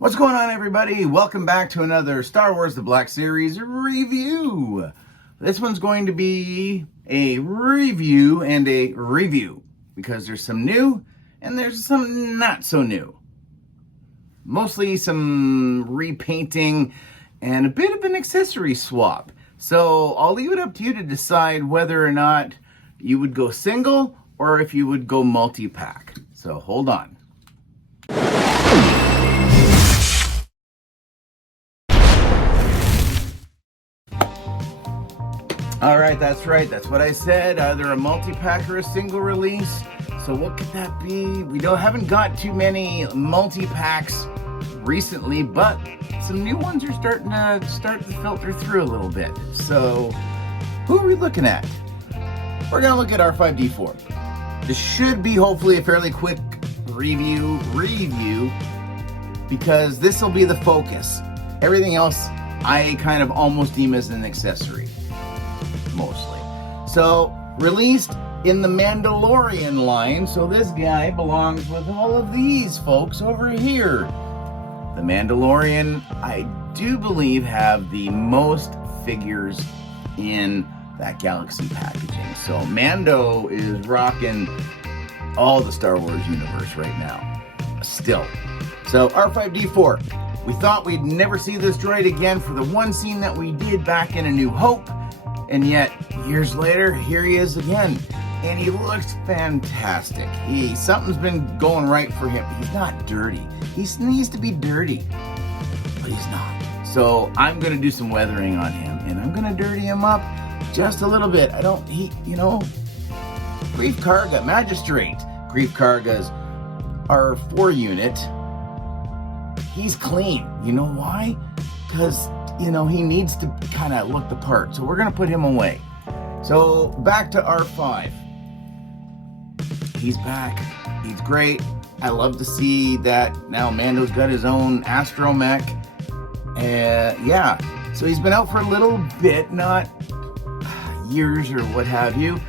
What's going on, everybody? Welcome back to another Star Wars The Black Series review. This one's going to be a review and a review because there's some new and there's some not so new. Mostly some repainting and a bit of an accessory swap. So I'll leave it up to you to decide whether or not you would go single or if you would go multi-pack. So hold on. All right, that's right. That's what I said. Either a multi-pack or a single release. So what could that be? We haven't got too many multi-packs recently, but some new ones are starting to filter through a little bit. So who are we looking at? We're gonna look at R5-D4. This should be hopefully a fairly quick review because this will be the focus. Everything else I kind of almost deem as an accessory. Mostly. So, released in the Mandalorian line, so this guy belongs with all of these folks over here. The Mandalorian, I do believe, have the most figures in that galaxy packaging. So, Mando is rocking all the Star Wars universe right now. Still. So, R5-D4. We thought we'd never see this droid again for the one scene that we did back in A New Hope. And yet, years later, here he is again. And he looks fantastic. Something's been going right for him. He's not dirty. He needs to be dirty, but he's not. So I'm gonna do some weathering on him, and I'm gonna dirty him up just a little bit. Grief Karga, Magistrate. Grief Karga's R4 unit. He's clean. You know why? Because he needs to kind of look the part. So we're going to put him away. So back to R5. He's back. He's great. I love to see that now Mando's got his own astromech. Yeah. So he's been out for a little bit, not years or what have you.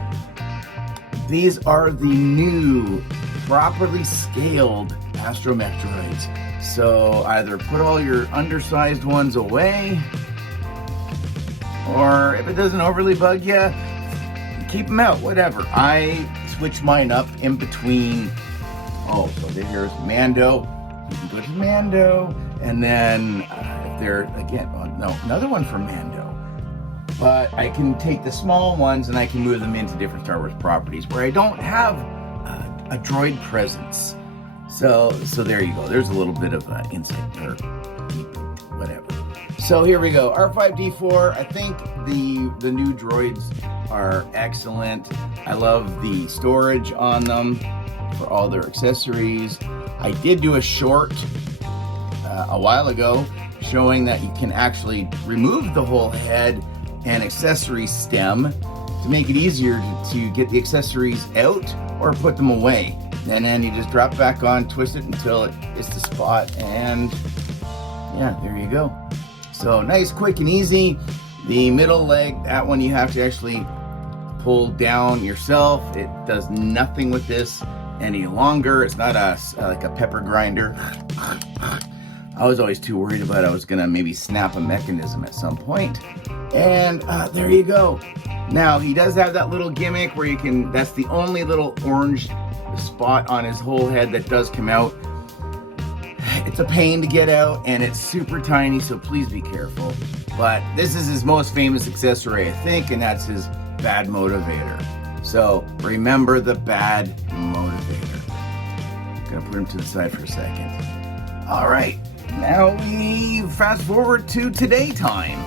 These are the new, properly scaled astromech droids. So either put all your undersized ones away, or if it doesn't overly bug you, keep them out, whatever. I switch mine up in between. Oh, so there's Mando. You can go to Mando, and then if they're, another one for Mando. But I can take the small ones and I can move them into different Star Wars properties where I don't have a droid presence. So there you go. There's a little bit of insight or whatever. So here we go. R5-D4. I think the new droids are excellent. I love the storage on them for all their accessories. I did do a short a while ago showing that you can actually remove the whole head and accessory stem to make it easier to get the accessories out or put them away. And then you just drop back on, twist it until it hits the spot, and yeah, there you go. So nice, quick, and easy. The middle leg, that one you have to actually pull down yourself. It does nothing with this any longer. It's not like a pepper grinder. I was always too worried about I was gonna maybe snap a mechanism at some point. And there you go. Now, he does have that little gimmick where that's the only little orange spot on his whole head that does come out. It's a pain to get out, and it's super tiny, so please be careful. But this is his most famous accessory, I think, and that's his bad motivator. So remember the bad motivator. I'm gonna put him to the side for a second. All right, now we fast forward to today time.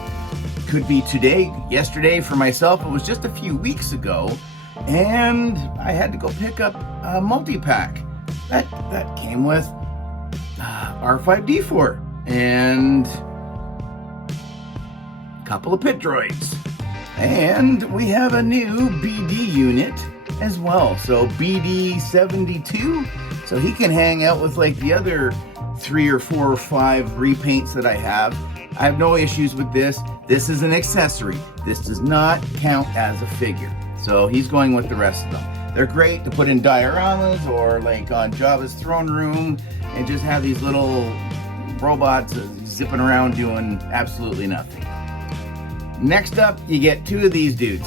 Could be today, yesterday for myself. It was just a few weeks ago. And I had to go pick up a multi-pack that came with R5-D4 and a couple of pit droids. And we have a new BD unit as well. So BD72. So he can hang out with like the other 3 or 4 or 5 repaints that I have. I have no issues with this. This is an accessory. This does not count as a figure. So he's going with the rest of them. They're great to put in dioramas or like on Jabba's throne room and just have these little robots zipping around doing absolutely nothing. Next up, you get two of these dudes,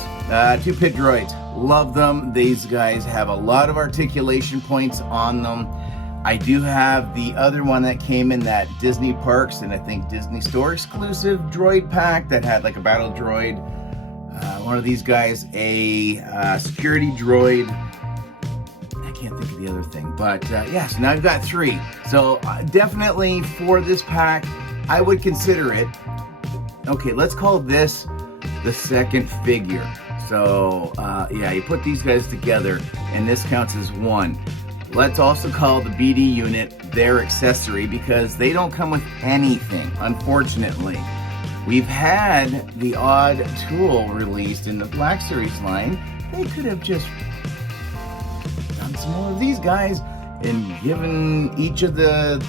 two pit droids. Love them. These guys have a lot of articulation points on them. I do have the other one that came in that Disney Parks and I think Disney Store exclusive droid pack that had like a battle droid. One of these guys, a security droid. I can't think of the other thing, but yes, now I've got three. So definitely for this pack, I would consider it. Okay, let's call this the second figure. So yeah, you put these guys together and this counts as one. Let's also call the BD unit their accessory because they don't come with anything, unfortunately. We've had the odd tool released in the Black Series line. They could have just done some more of these guys and given each of the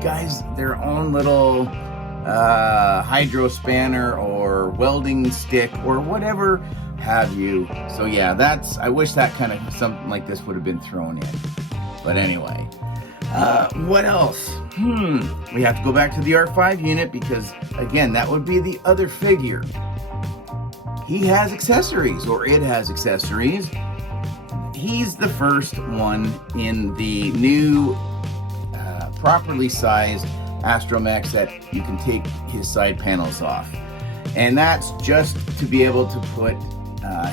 guys their own little hydro spanner or welding stick or whatever have you. So yeah, I wish that kind of something like this would have been thrown in. But anyway, what else? We have to go back to the R5 unit because, again, that would be the other figure. He has accessories, or it has accessories. He's the first one in the new properly sized Astromech that you can take his side panels off. And that's just to be able to put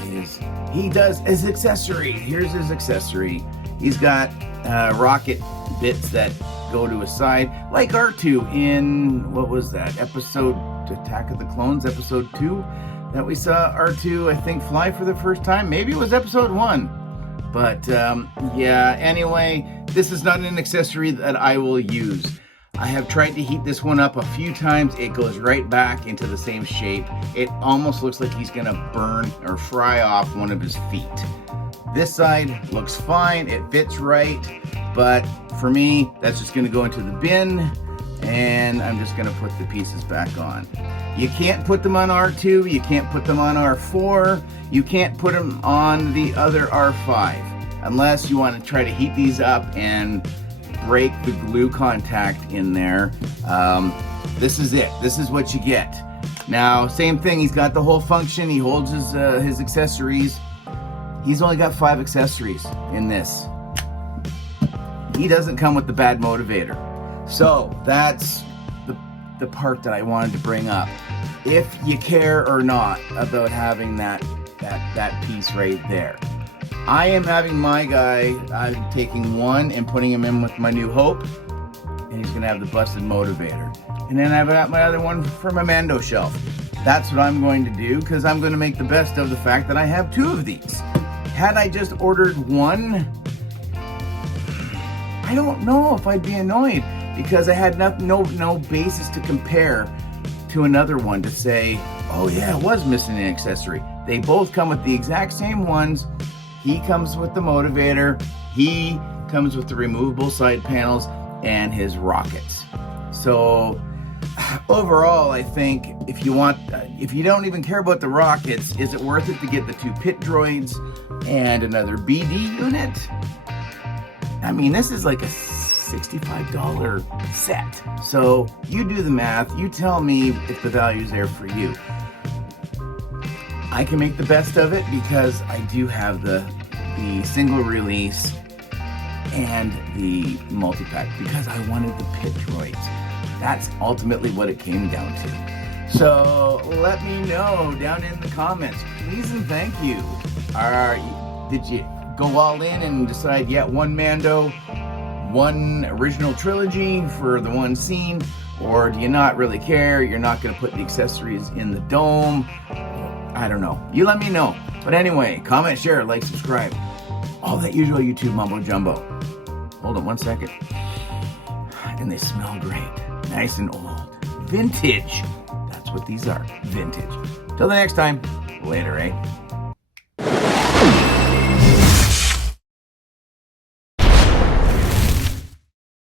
his accessory. Here's his accessory. He's got rocket bits that go to his side, like R2 in, what was that, episode Attack of the Clones, episode 2, that we saw R2, I think, fly for the first time. Maybe it was episode 1. But yeah, anyway, this is not an accessory that I will use. I have tried to heat this one up a few times. It goes right back into the same shape. It almost looks like he's gonna burn or fry off one of his feet. This side looks fine, it fits right, but for me, that's just gonna go into the bin, and I'm just gonna put the pieces back on. You can't put them on R2, you can't put them on R4, you can't put them on the other R5, unless you wanna try to heat these up and break the glue contact in there. This is it, this is what you get. Now, same thing, he's got the whole function, he holds his accessories. He's only got 5 accessories in this. He doesn't come with the bad motivator. So that's the part that I wanted to bring up. If you care or not about having that piece right there. I am having my guy, I'm taking one and putting him in with my New Hope, and he's gonna have the busted motivator. And then I've got my other one from a Mando shelf. That's what I'm going to do because I'm going to make the best of the fact that I have 2 of these. Had I just ordered one, I don't know if I'd be annoyed because I had no basis to compare to another one to say, oh yeah, it was missing an accessory. They both come with the exact same ones. He comes with the motivator, he comes with the removable side panels and his rockets. So overall, I think if you don't even care about the rockets, is it worth it to get the 2 pit droids and another BD unit? I mean, this is like a $65 set. So you do the math, you tell me if the value's there for you. I can make the best of it because I do have the single release and the multi-pack because I wanted the pit droids. That's ultimately what it came down to. So let me know down in the comments, please and thank you. Did you go all in and decide, yeah, one Mando, one original trilogy for the one scene, or do you not really care? You're not going to put the accessories in the dome? I don't know. You let me know. But anyway, comment, share, like, subscribe. All that usual YouTube mumbo jumbo. Hold on one second. And they smell great. Nice and old. Vintage. That's what these are. Vintage. Till the next time. Later, eh?